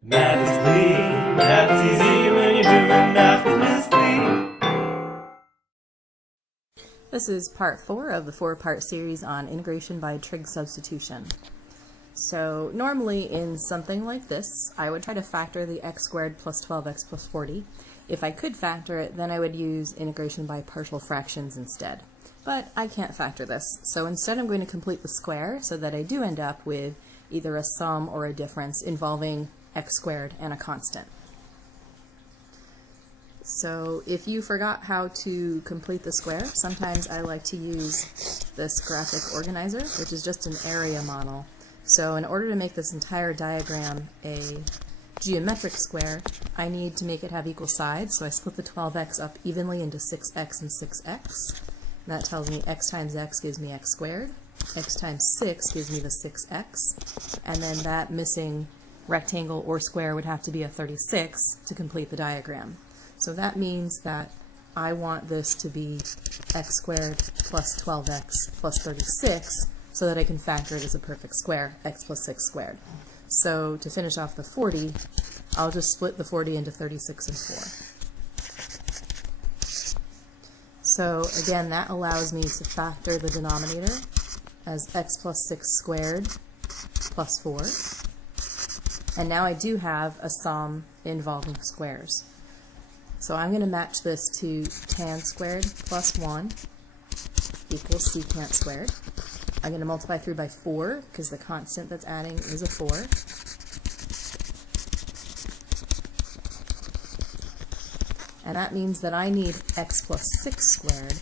Math is clean, math's easy when you're doing math with Miss Lee. This is part 4 of the 4-part series on integration by trig substitution. So normally in something like this, I would try to factor the x squared plus 12x plus 40. If I could factor it, then I would use integration by partial fractions instead. But I can't factor this, so instead I'm going to complete the square so that I do end up with either a sum or a difference involving x squared and a constant. So if you forgot how to complete the square, sometimes I like to use this graphic organizer, which is just an area model. So in order to make this entire diagram a geometric square, I need to make it have equal sides, so I split the 12x up evenly into 6x and 6x. And that tells me x times x gives me x squared, x times 6 gives me the 6x, and then that missing rectangle or square would have to be a 36 to complete the diagram. So that means that I want this to be x squared plus 12x plus 36 so that I can factor it as a perfect square, x plus 6 squared. So to finish off the 40, I'll just split the 40 into 36 and 4. So again, that allows me to factor the denominator as x plus 6 squared plus 4. And now I do have a sum involving squares. So I'm going to match this to tan squared plus 1 equals secant squared. I'm going to multiply through by 4 because the constant that's adding is a 4. And that means that I need x plus 6 squared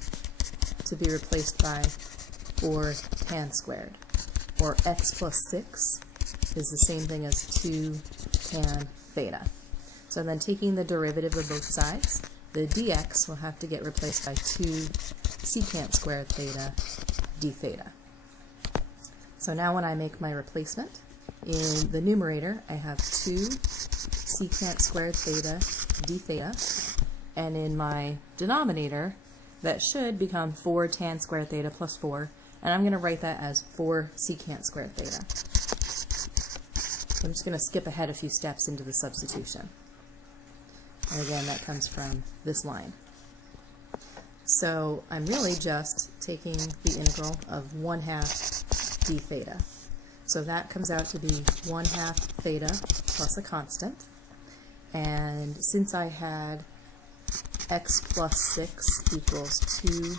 to be replaced by 4 tan squared. Or x plus 6 is the same thing as 2 tan theta. So then taking the derivative of both sides, the dx will have to get replaced by 2 secant squared theta d theta. So now when I make my replacement, in the numerator I have 2 secant squared theta d theta, and in my denominator that should become 4 tan squared theta plus 4, and I'm going to write that as 4 secant squared theta. So I'm just going to skip ahead a few steps into the substitution. And again, that comes from this line. So I'm really just taking the integral of 1/2 d theta. So that comes out to be 1/2 theta plus a constant. And since I had x plus 6 equals 2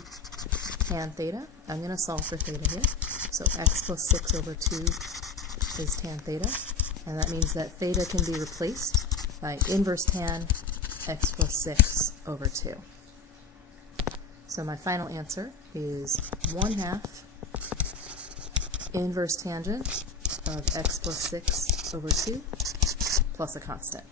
tan theta, I'm going to solve for theta here. So x plus 6 over 2 is tan theta. And that means that theta can be replaced by inverse tan x plus 6 over 2. So my final answer is 1/2 inverse tangent of x plus 6 over 2 plus a constant.